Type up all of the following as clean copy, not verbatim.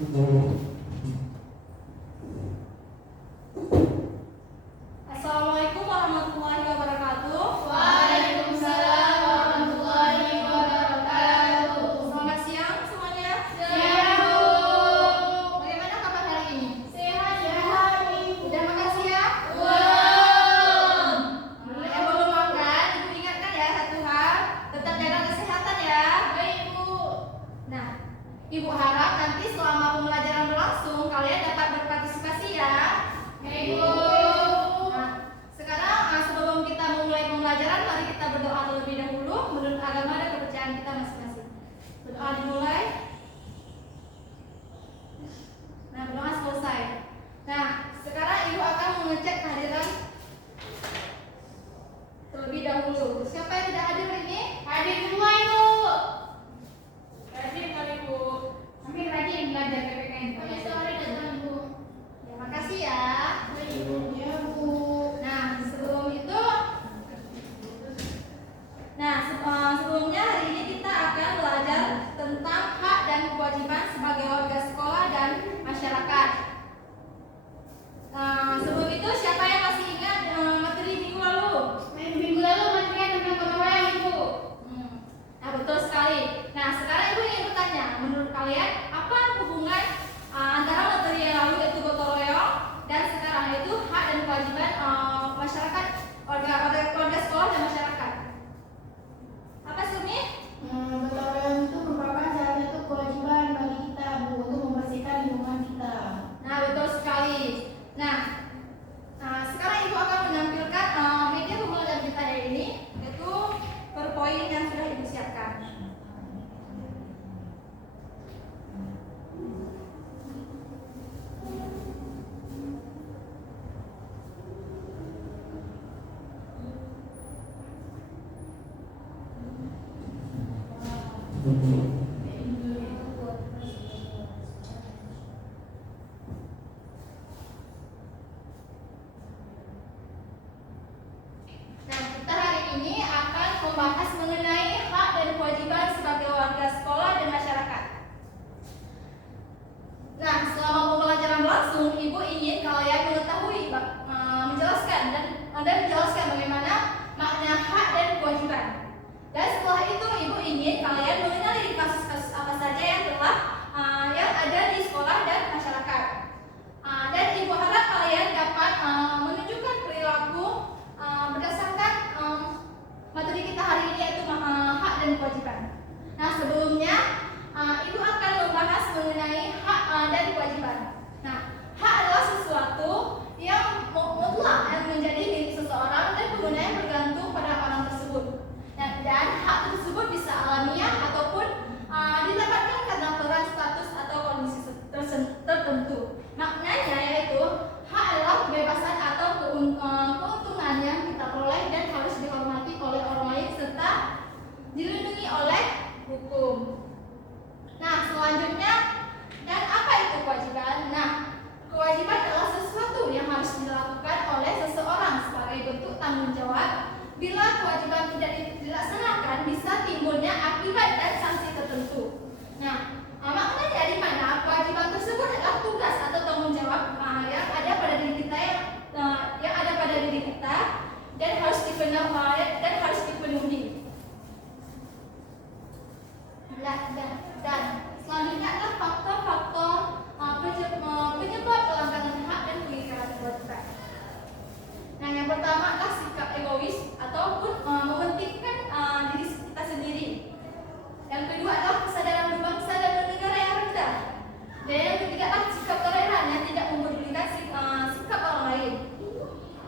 Assalamualaikum warahmatullahi wabarakatuh. Waalaikumsalam warahmatullahi wabarakatuh. Selamat siang semuanya. Siang, Bu. Bagaimana kabar hari ini? Sehat, Ibu. Udah makan siang? Belum. Yang belum makan, Ibu ingatkan ya satu hal, tetap jaga kesehatan ya. Baik, Bu. Nah, Ibu harap nanti selama pembelajaran berlangsung kalian dapat berpartisipasi ya. Baik, Bu. Nah, sekarang sebelum kita memulai pembelajaran, mari kita berdoa terlebih dahulu menurut agama dan kepercayaan kita masing-masing. Berdoa dimulai. Nah, berdoa selesai. Nah, sekarang Ibu akan mengecek kehadiran terlebih dahulu. Siapa yang tidak hadir ini? Hadir semua, Ibu. Hadir kali Bu. Kami rajin belajar PPKN. Kami sore datang, Bu. Ya, makasih ya. Baik, Bu. Ya, Bu. Sebelumnya hari ini kita akan belajar tentang hak dan kewajiban sebagai warga sekolah dan masyarakat. Sebelum itu siapa yang masih ingat materi minggu lalu? Minggu lalu materinya tentang gotong royong, Ibu. Nah, betul sekali. Nah, sekarang Ibu ingin bertanya, menurut kalian apa hubungan antara materi yang lalu yaitu gotong royong dan sekarang yaitu hak dan kewajiban masyarakat, warga sekolah dan masyarakat? Apa Sumi? Gotong royong itu merupakan salah satu kewajiban bagi kita, Bu, untuk membersihkan lingkungan kita. Nah, betul sekali. Nah, sekarang Ibu akan menampilkan media pembelajaran kita hari ini, yaitu PowerPoint yang sudah Ibu siapkan. Nah, kita hari ini akan membahas mengenai hak dan kewajiban sebagai warga sekolah dan masyarakat. Nah, selama pembelajaran berlangsung, Ibu ingin kalian mengetahui, menjelaskan dan menjelaskan bagaimana makna hak dan kewajiban. Dan setelah itu, Ibu ingin kalian mengenali kasus-kasus apa saja yang telah yang ada di sekolah dan masyarakat. Dan Ibu harap kalian dapat menunjukkan perilaku berdasarkan materi kita hari ini yaitu hak dan kewajiban. Nah, sebelumnya Ibu akan membahas mengenai hak dan kewajiban. Nah, hak adalah sesuatu yang mutlak yang menjadi milik seseorang dan penggunanya bergantung pada orang tersebut. Dan hak tersebut bisa alamiah ataupun didapatkan karena peran status atau kondisi tertentu. Maknanya yaitu hak adalah kebebasan atau keuntungan yang kita peroleh dan harus dihormati oleh orang lain serta dilindungi oleh hukum. Nah, selanjutnya, dan apa itu kewajiban? Nah, kewajiban adalah sesuatu yang harus dilakukan oleh seseorang sebagai bentuk tanggung jawab. Bila kewajiban tidak dilaksanakan, bisa timbulnya akibat dan sanksi tertentu. Nah, maknanya di mana kewajiban tersebut adalah tugas atau tanggung jawab yang ada pada diri kita dan harus dipenuhi. Dan selanjutnya adalah faktor-faktor penyebab pelanggaran hak dan pengingkaran kewajiban. Nah, yang pertama adalah sikap egois ataupun mementingkan diri kita sendiri. Yang kedua adalah kesadaran berbangsa dan bernegara yang rendah. Dan yang ketiga adalah sikap toleran yang tidak mempedulikan sikap orang lain.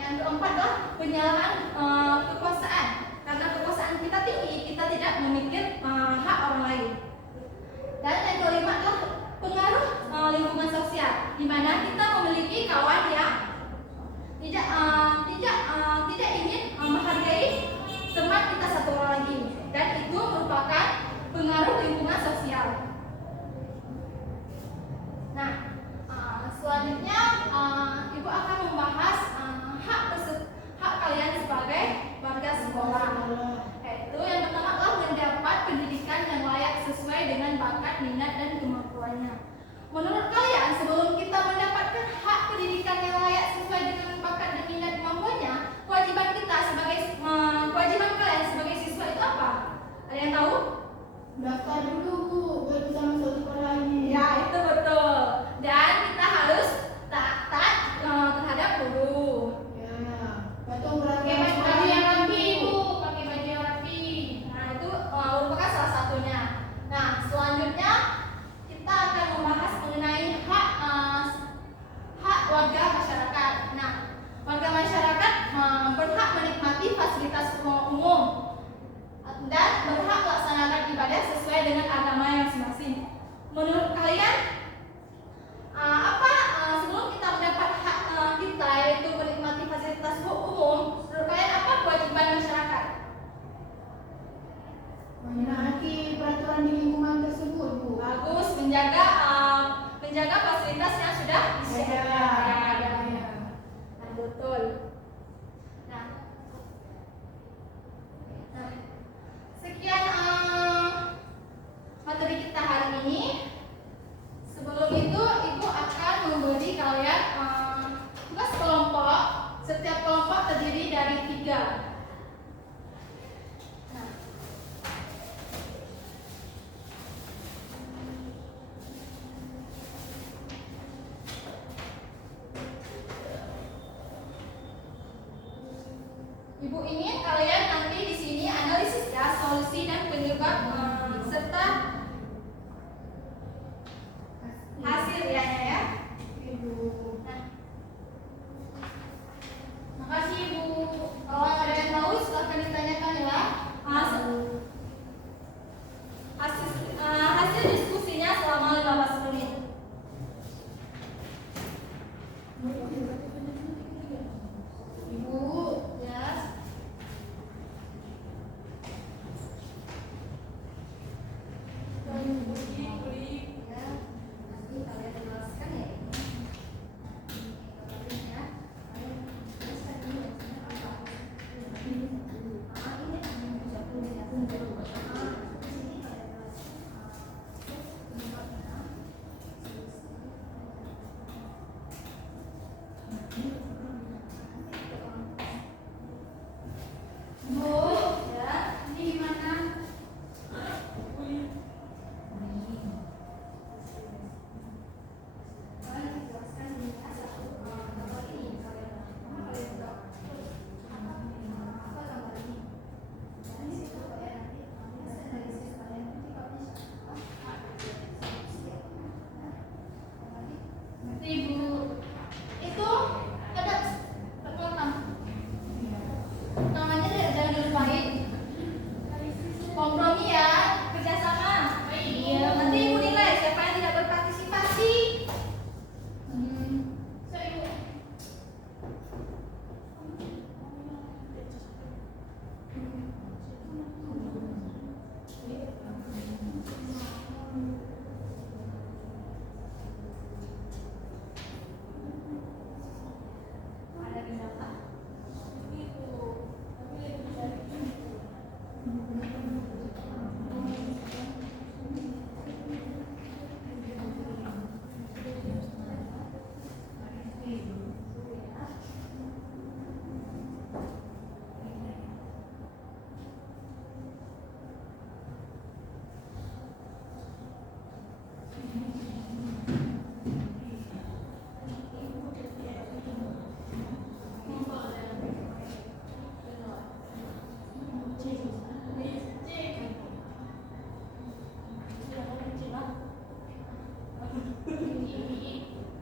Yang keempat adalah penyalahan kekuasaan. Karena kekuasaan kita tinggi, kita tidak memikir hak orang lain. Dan yang kelima adalah pengaruh lingkungan sosial, di mana kita memiliki kawan yang tidak ingin menghargai teman kita satu orang lagi, dan itu merupakan pengaruh lingkungan sosial. Nah, selanjutnya Ibu akan membahas hak kalian dan berhak melaksanakan ibadah sesuai dengan agamanya masing-masing. Menurut kalian sebelum kita mendapat hak kita yaitu menikmati fasilitas umum, menurut kalian apa kewajiban masyarakat? Menaati peraturan di lingkungan tersebut, Bu. Bagus, menjaga fasilitas yang sudah disediakan. Nah, betul. Nah, sekian materi kita hari ini. Sebelum itu, Ibu akan memberi kalian tugas kelompok. Setiap kelompok terdiri dari 3. Nah, Ibu ingin kalian nanti di sini analisis ya, solusi dan penyebab serta hasil ya. Ibu. Nah, makasih Ibu. Kalau ada yang tahu silahkan ditanyakan ya. Hasil diskusinya selama 15 menit. Ibu. Ya. Ya, nanti kalian jelaskan ya. Bu, Ya. ini gimana? Ibu itu ada perkenalan namanya jangan dilupain, kompromi ya, kerjasama. Iya, nanti Ibu nilai siapa yang tidak berpartisipasi. So, Ibu. Ada berapa?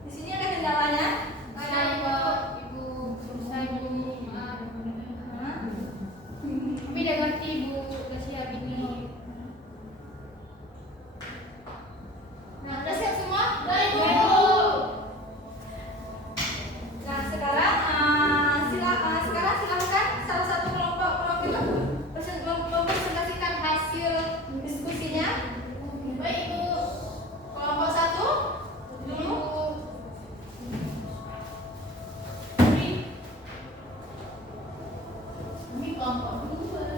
Di sini ada kendalanya? Ada Ibu. Susah Ibu. Maaf. Hah? Kami udah ngerti Bu. Udah siap ini. Nah, udah siap semua? Baik, Bu. Nah, sekarang silakan salah satu kelompok mempresentasikan hasil diskusinya. Baik, Bu. Kelompok 1 dulu. Kami kelompok 2.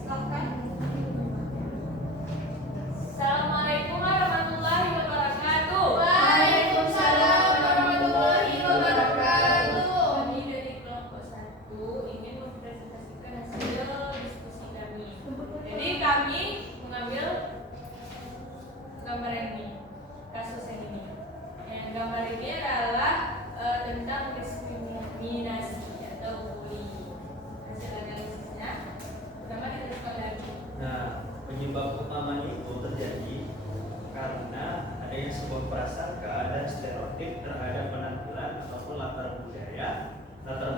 Silakan. Assalamualaikum warahmatullahi wabarakatuh. Waalaikumsalam warahmatullahi wabarakatuh. Kami dari kelompok 1 ingin mempresentasikan hasil diskusi kami. Jadi kami mengambil gambar ini, kasus yang ini. Yang gambar ini adalah tentang diskriminasi atau bullying. Hasil analisisnya, pertama kita coba lagi. Nah, penyebab utamanya itu terjadi karena adanya sebuah prasangka dan stereotip terhadap penampilan ataupun latar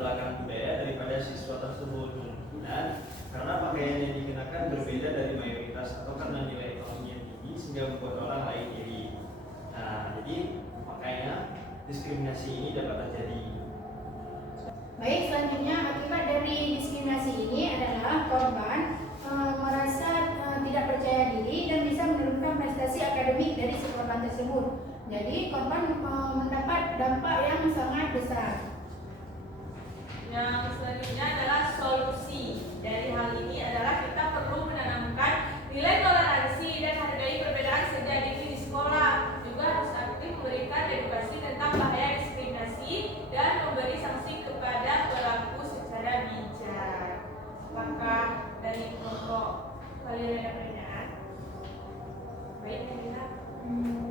belakang budaya daripada siswa tersebut. Kemungkinan karena pakaian yang dikenakan berbeda dari mayoritas atau karena nilai ekonominya tinggi sehingga membuat orang lain iri. Nah, jadi makanya diskriminasi ini dapat terjadi. Baik, selanjutnya akibat dari diskriminasi ini adalah korban merasa tidak percaya diri dan bisa menurunkan prestasi akademik dari si korban tersebut. Jadi korban mendapat dampak yang sangat besar. Yang selanjutnya adalah solusi dari hal ini adalah kita perlu menanamkan nilai toleransi dan hargai perbedaan sejak dini di sekolah. Juga harus aktif memberikan edukasi tentang bahaya diskriminasi dan memberi sanksi kepada pelaku secara bijak. Apakah dari kelompok kalian ada pertanyaan? Baik, Nabila.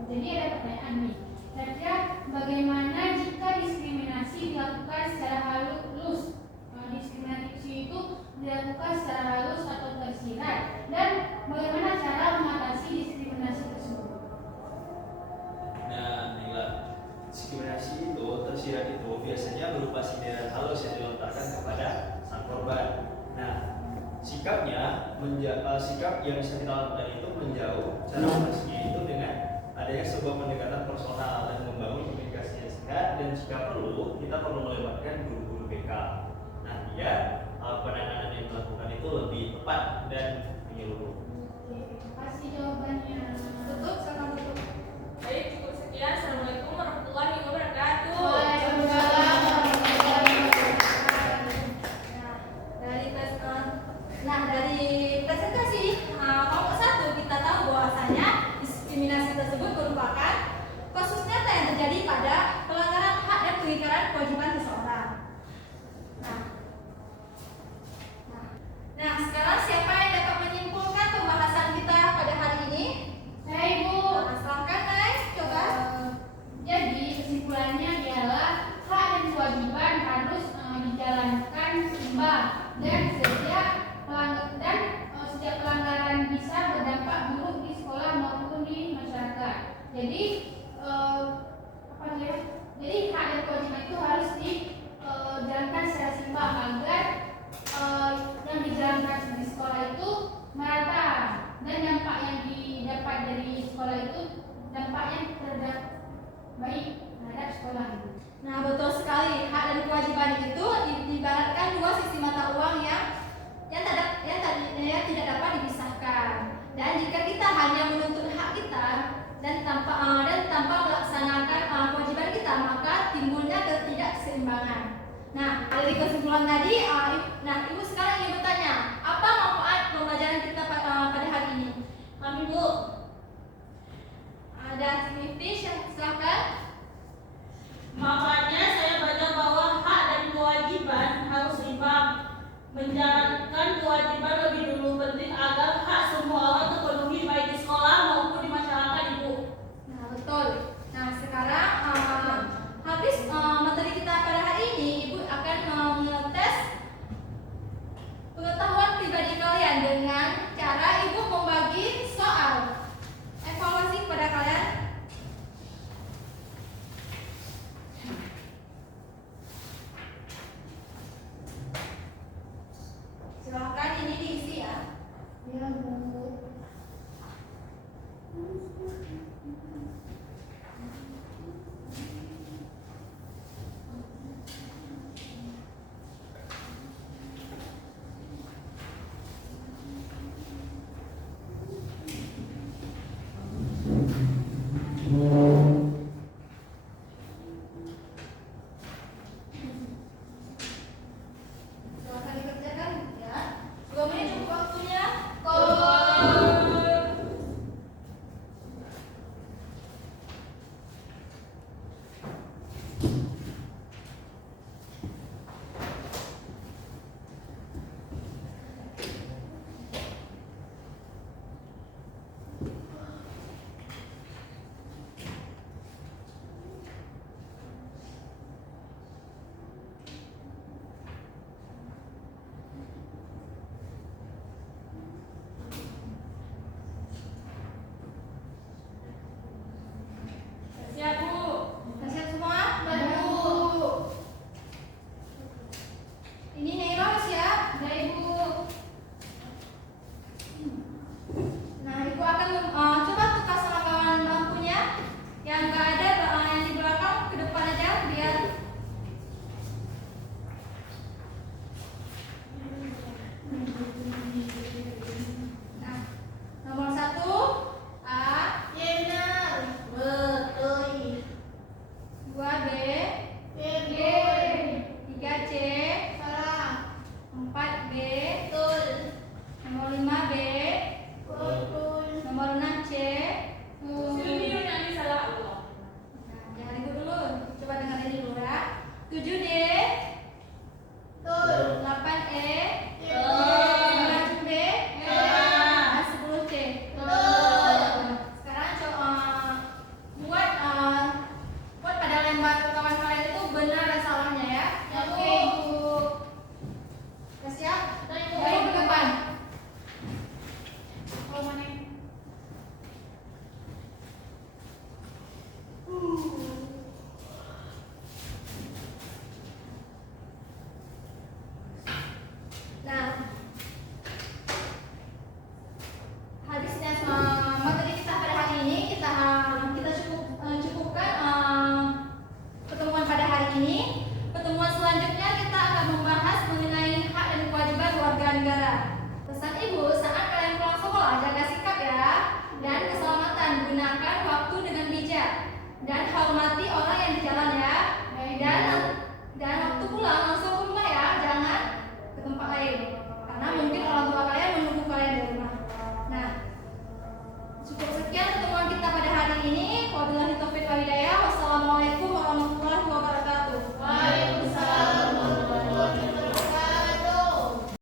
Jadi ada pertanyaan nih. Kira-kira bagaimana jika diskriminasi dilakukan secara halus? Diskriminasi itu dilakukan secara halus atau tersirat, dan bagaimana cara mengatasi diskriminasi tersebut? Nah, inilah diskriminasi itu tersirat itu biasanya berupa sindiran halus yang dilontarkan kepada sang korban. Nah, sikap yang bisa kita lakukan itu menjauh. Cara mengatasinya itu dengan adanya sebuah pendekatan personal dan membangun komunikasi yang sehat, dan jika perlu kita perlu melibatkan guru-guru BK. Nah, biar penanganan yang dilakukan itu lebih tepat dan menyeluruh. Terima kasih jawabannya. Tutup sama tutup. Baik, cukup sekian. Assalamualaikum warahmatullahi wabarakatuh. Waalaikumsalam warahmatullahi wabarakatuh. Dari presentasi kelompok 1 kita tahu bahwasanya diskriminasi tersebut merupakan kasus nyata yang terjadi pada pelanggaran hak dan pengingkaran kewajiban seseorang. Nah, sekarang siapa yang dapat menyimpulkan pembahasan kita pada hari ini? Saya Ibu. Nah, silakan Nay, coba. Jadi kesimpulannya adalah hak dan kewajiban harus dijalankan seimbang dan setiap pelanggaran bisa berdampak buruk di sekolah maupun di masyarakat. Jadi Jadi hak dan kewajiban itu harus dijalankan secara seimbang agar yang dijalankan di sekolah itu merata, dan dampak yang didapat dari sekolah itu dampak yang baik terhadap sekolah. Nah, betul sekali. Hak dan kewajiban itu diibaratkan dua sisi mata uang yang tidak dapat dipisahkan. Dan jika kita hanya menuntut hak kita dan tanpa melaksanakan kewajiban kita, maka timbulnya ketidakseimbangan. Nah, dari kesimpulan tadi, Ibu sekarang ingin bertanya, apa manfaat pembelajaran kita pada hari ini? Kami Bu. Ada Smithfish, silakan. Makanya saya baca bahwa hak dan kewajiban harus seimbang. Menjalankan kewajiban lebih dulu penting agar hak semua orang terpenuhi baik di sekolah maupun di masyarakat, Ibu. Nah, betul. Nah, sekarang habis materi kita pada hari ini, Ibu akan mengetes pengetahuan pribadi kalian dengan cara Ibu dan hormati orang yang di jalan ya. Dan